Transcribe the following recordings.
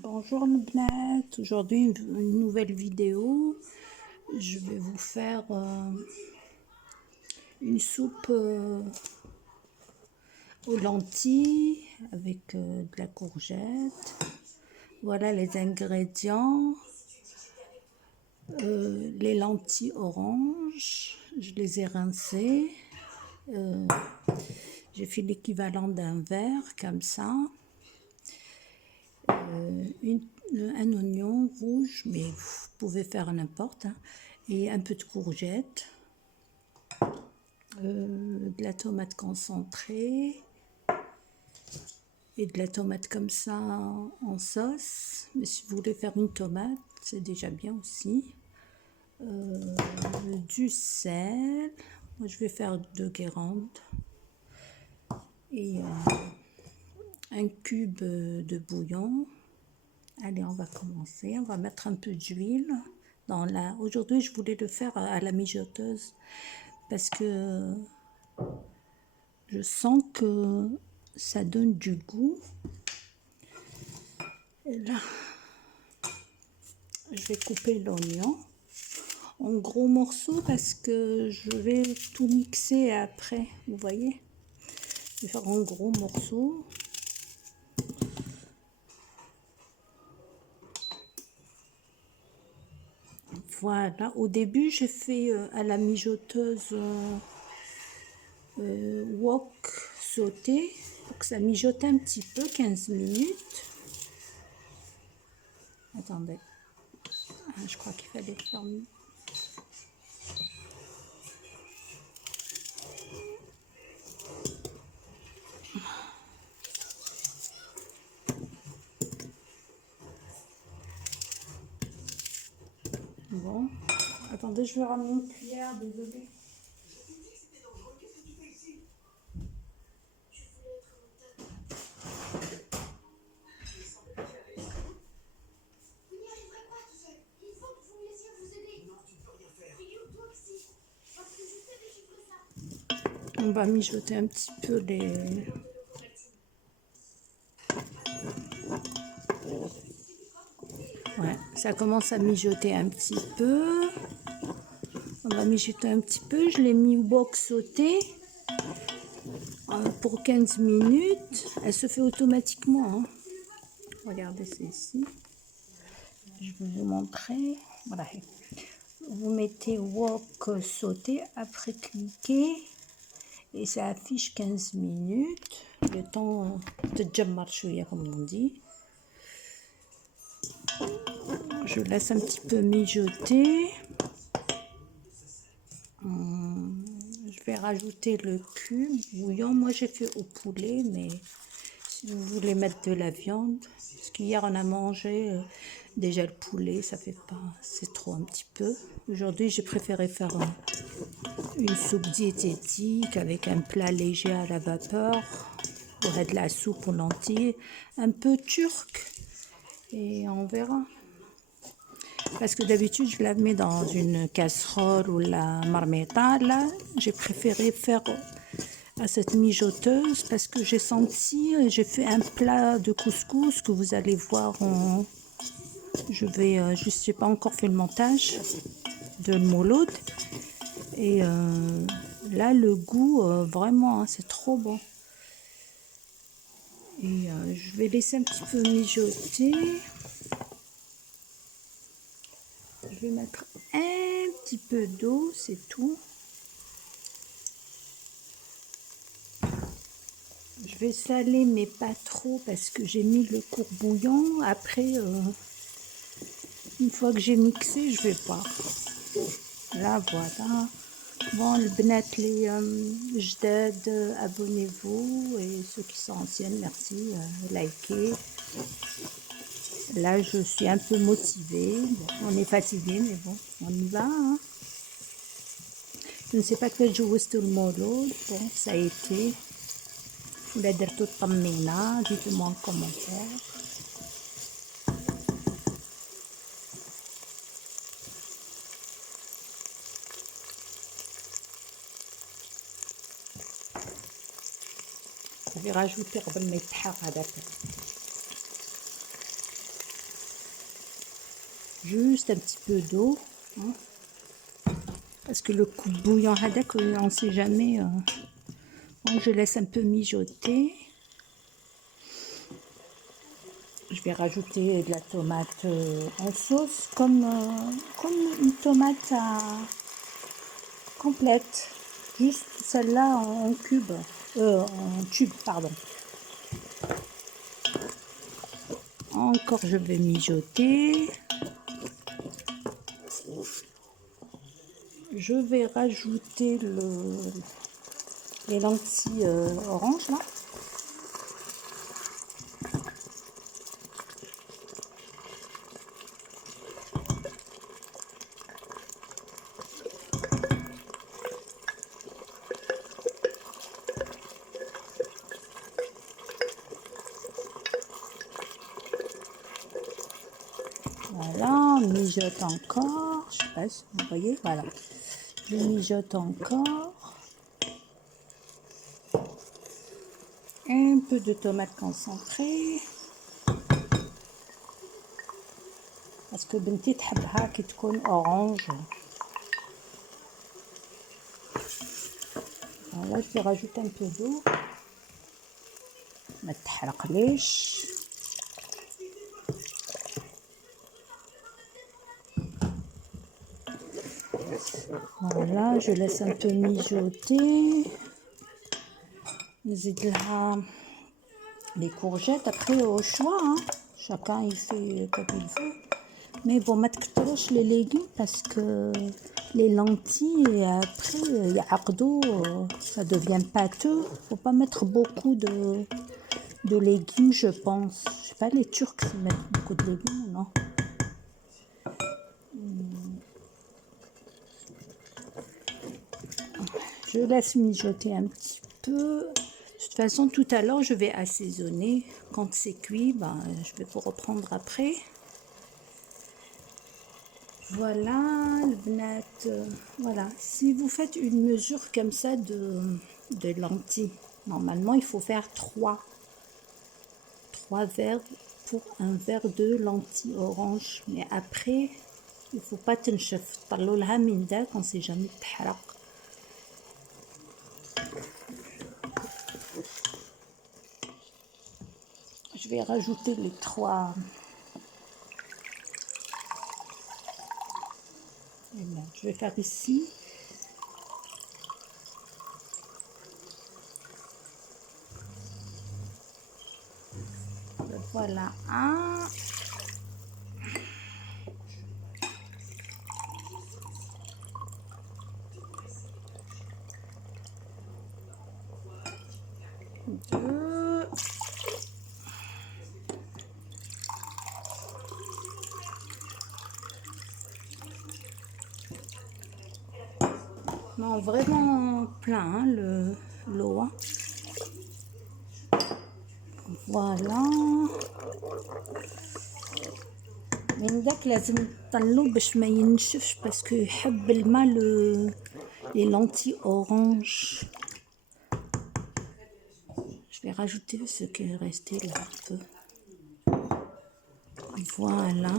Bonjour Mbnet, aujourd'hui une nouvelle vidéo. Je vais vous faire une soupe aux lentilles avec de la courgette. Voilà les ingrédients. Les lentilles oranges, je les ai rincées. J'ai fait l'équivalent d'un verre comme ça. Un oignon rouge, mais vous pouvez faire n'importe, hein, et un peu de courgette, de la tomate concentrée et de la tomate comme ça en sauce. Mais si vous voulez faire une tomate, c'est déjà bien aussi. Du sel, moi je vais faire 2 guérandes et un cube de bouillon. Allez, on va commencer. On va mettre un peu d'huile dans la. Aujourd'hui, je voulais le faire à la mijoteuse parce que je sens que ça donne du goût. Et là, je vais couper l'oignon en gros morceaux parce que je vais tout mixer après. Vous voyez, je vais faire en gros morceaux. Voilà, au début j'ai fait à la mijoteuse wok sauté pour que ça mijote un petit peu, 15 minutes. Attendez, je crois qu'il fallait faire mieux. Bon, attendez, je vais ramener une cuillère, désolée. On va mijoter un petit peu les... Ouais, ça commence à mijoter un petit peu. On va mijoter un petit peu. Je l'ai mis au wok sauté pour 15 minutes. Elle se fait automatiquement, hein. Regardez, c'est ici. Je vais vous montrer. Voilà. Vous mettez wok sauté, après cliquez et ça affiche 15 minutes. Le temps de jammar chouïa, comme on dit. Je laisse un petit peu mijoter. Je vais rajouter le cube bouillon. Moi j'ai fait au poulet, mais si vous voulez mettre de la viande, parce qu'hier on a mangé déjà le poulet, ça fait pas, c'est trop un petit peu. Aujourd'hui j'ai préféré faire une soupe diététique avec un plat léger à la vapeur, ou de la soupe aux lentilles, un peu turc, et on verra. Parce que d'habitude, je la mets dans une casserole ou la marmita. Là, j'ai préféré faire à cette mijoteuse parce que j'ai senti, j'ai fait un plat de couscous que vous allez voir. Je vais, je sais pas encore fait le montage de le mouloud. Et là, le goût, vraiment, hein, c'est trop bon. Et je vais laisser un petit peu mijoter. Je vais mettre un petit peu d'eau, c'est tout. Je vais saler, mais pas trop, parce que j'ai mis le courbouillon. Après, une fois que j'ai mixé, je vais voir. Là, voilà. Bon, le bnat, les jdad, abonnez-vous. Et ceux qui sont anciennes, merci, likez. Là, je suis un peu motivée. Bon, on est fatigué, mais bon, on y va. Hein. Je ne sais pas quel jour est le mollo. Bon, ça a été. ولا درتو الطمينة dites-moi en commentaire. Je vais rajouter قبل ما يتحار هذاك juste un petit peu d'eau, hein, parce que le coup bouillant hadak, on ne sait jamais. Donc je laisse un peu mijoter. Je vais rajouter de la tomate en sauce, comme une tomate complète, juste celle-là en cube, en tube, pardon. Encore je vais mijoter. Je vais rajouter les lentilles oranges là. Voilà, on mijote encore. Je sais pas si vous voyez, voilà. Je mijote encore. Un peu de tomate concentrée. Parce que بنتي تحبها كي تكون orange. Voilà, je vais rajouter un peu d'eau. ما تحرقليش. Voilà, je laisse un peu mijoter. نزيد لها les courgettes après au choix, hein. Chacun il fait comme il veut. Mais bon, ما تكتروش les légumes parce que les lentilles après يعقدوا, ça devient pâteux. Faut pas mettre beaucoup de légumes, je pense. Je sais pas, les Turcs ils mettent beaucoup de légumes, non? Je laisse mijoter un petit peu. De toute façon, tout à l'heure, je vais assaisonner. Quand c'est cuit, ben, je vais vous reprendre après. Voilà, le bnat. Voilà, si vous faites une mesure comme ça de lentilles, normalement, il faut faire 3 verres pour un verre de lentilles orange. Mais après, il faut pas تنشف. طلوا لها من داك, on sait jamais تحرق. Je vais rajouter les 3. Je vais faire ici. Voilà un. Deux. Non, vraiment plein, hein, l'eau. Hein. Voilà. من داك لازم نطلو باش ما ينشفش parce que يحب الماء les lentilles orange. Je vais rajouter ce qui est resté là un peu. Voilà.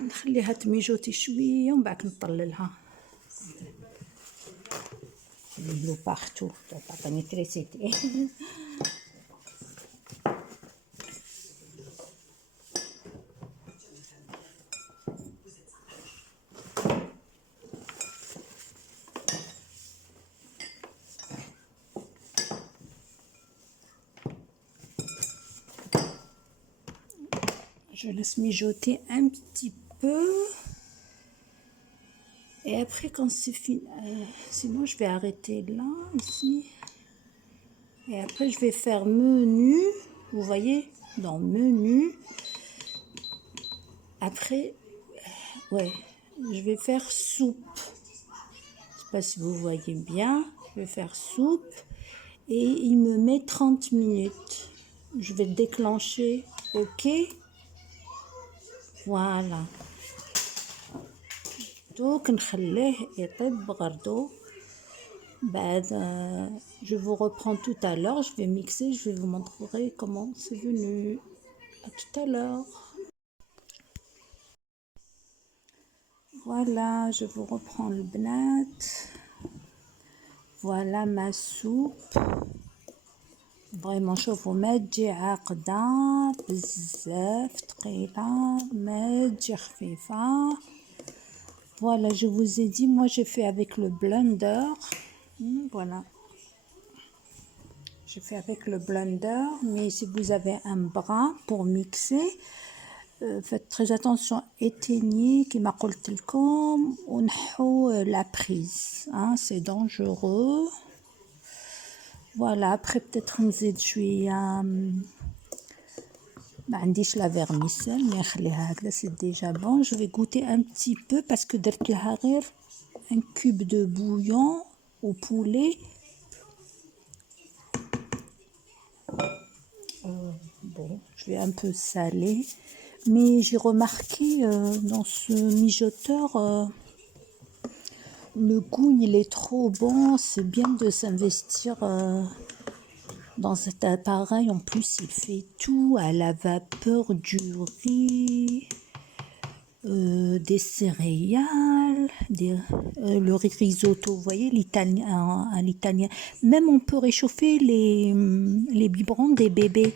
نخليها تميجوتي شويه ومن بعد نطللها. l'eau partout, pour pas pénétrer. Je laisse mijoter un petit peu. Et après, quand c'est fini, sinon je vais arrêter là, ici. Et après, je vais faire menu. Vous voyez, dans menu. Après, ouais, je vais faire soupe. Je sais pas si vous voyez bien. Je vais faire soupe. Et il me met 30 minutes. Je vais déclencher. OK. Voilà. Donc, نخليه يطيب بغردو. Je vous reprends tout à l'heure. Je vais mixer. Je vais vous montrer comment c'est venu. À tout à l'heure. Voilà, je vous reprends le bnat. Voilà ma soupe. Vraiment شوفوا ما تجي عاقدة بزاف ثقيلة ما تجي خفيفة. Voilà, je vous ai dit, moi j'ai fait avec le blender. Voilà. Je fais avec le blender, mais si vous avez un bras pour mixer, faites très attention, éteignez كما قلت لكم ونحو la prise, hein, c'est dangereux. Voilà, après peut-être نزيد شوية ما عنديش la vermicelle, mais نخليها هكذا c'est déjà bon. Je vais goûter un petit peu parce que درت لها غير un cube de bouillon au poulet. Bon, je vais un peu saler, mais j'ai remarqué dans ce mijoteur, le goût il est trop bon, c'est bien de s'investir dans cet appareil. En plus, il fait tout à la vapeur, du riz, des céréales, le risotto, vous voyez, l'italien, à l'italien. Même on peut réchauffer les biberons des bébés.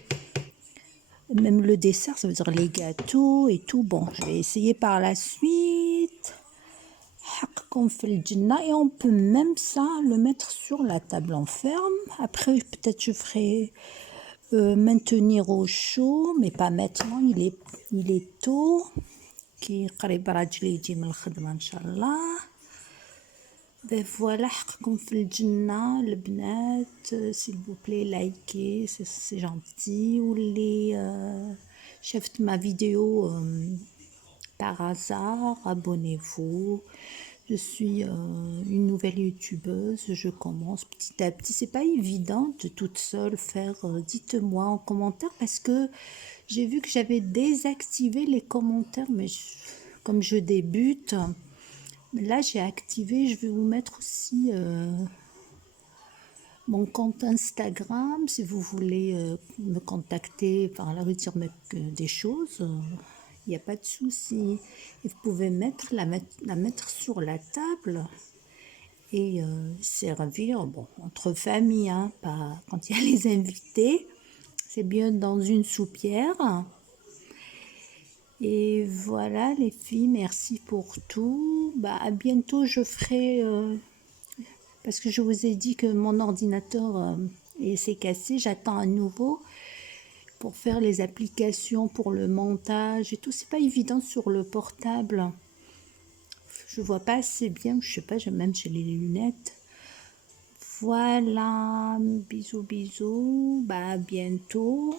Même le dessert, ça veut dire les gâteaux et tout. Bon, je vais essayer par la suite. Et on peut même ça le mettre sur la table en ferme. Après, peut-être je ferai maintenir au chaud, mais pas maintenant. Il est tôt. كي قريب راجلي يجي من الخدمة إن شاء الله. فوالا حقكم في الجنة البنات. s'il vous plaît likez, c'est gentil. واللي شافت ma vidéo par hasard, abonnez-vous. Je suis une nouvelle youtubeuse, je commence petit à petit. C'est pas évident de toute seule faire. Dites-moi en commentaire parce que j'ai vu que j'avais désactivé les commentaires, mais comme je débute, là j'ai activé. Je vais vous mettre aussi mon compte Instagram si vous voulez me contacter, enfin là, dire des choses. Il n'y a pas de souci. Et vous pouvez la mettre sur la table et servir, bon, entre famille, hein, pas quand il y a les invités. C'est bien dans une soupière. Et voilà les filles, merci pour tout. Bah, à bientôt, je ferai... parce que je vous ai dit que mon ordinateur s'est cassé, j'attends un nouveau pour faire les applications, pour le montage et tout. C'est pas évident sur le portable. Je vois pas assez bien, je sais pas, même j'ai les lunettes. Voilà, bisous bisous, bah à bientôt.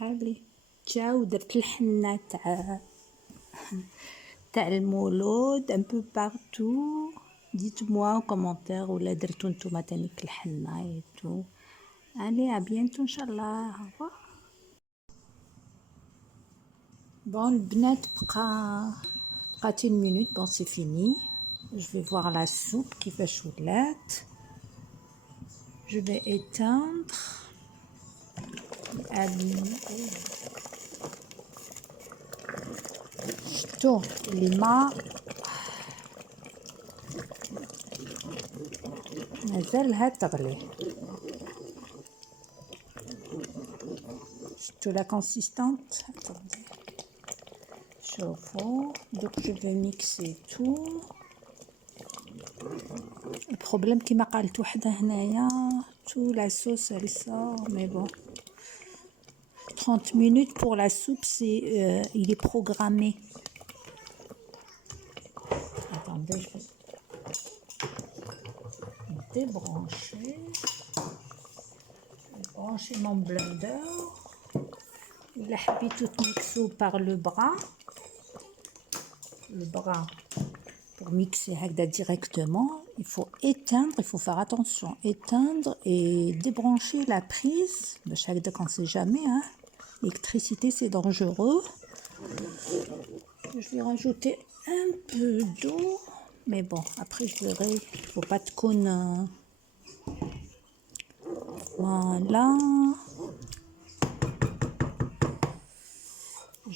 Allez, ciao. درت الحنة تاع المولود un peu partout. Dites-moi en commentaire ولا درتو نتوما تانيك الحنة et tout. Allez, à bientôt, Inch'Allah. Au revoir. Bon, le bnat بقات une minute. Bon, c'est fini. Je vais voir la soupe qui fait choulette. Je vais éteindre. شتو الماء مازالها تغلي. شتو la consistante. Attendez. شوفوا. Donc je vais mixer tout. Le problème كيما قالت وحده هنايا tout la sauce elle sort, mais bon. 30 minutes pour la soupe, il est programmé. Attendez, je vais débrancher. Je vais brancher mon blender. Il a habité tout mixé par le bras. Le bras pour mixer directement. Il faut éteindre, il faut faire attention. Éteindre et débrancher la prise. Chaque quand c'est jamais, hein. L'électricité c'est dangereux. Je vais rajouter un peu d'eau, mais bon, après je verrai. Il faut pas de cône. Voilà.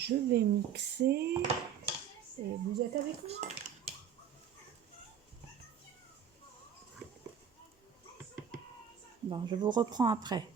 je vais mixer. Et vous êtes avec moi? Bon, je vous reprends après.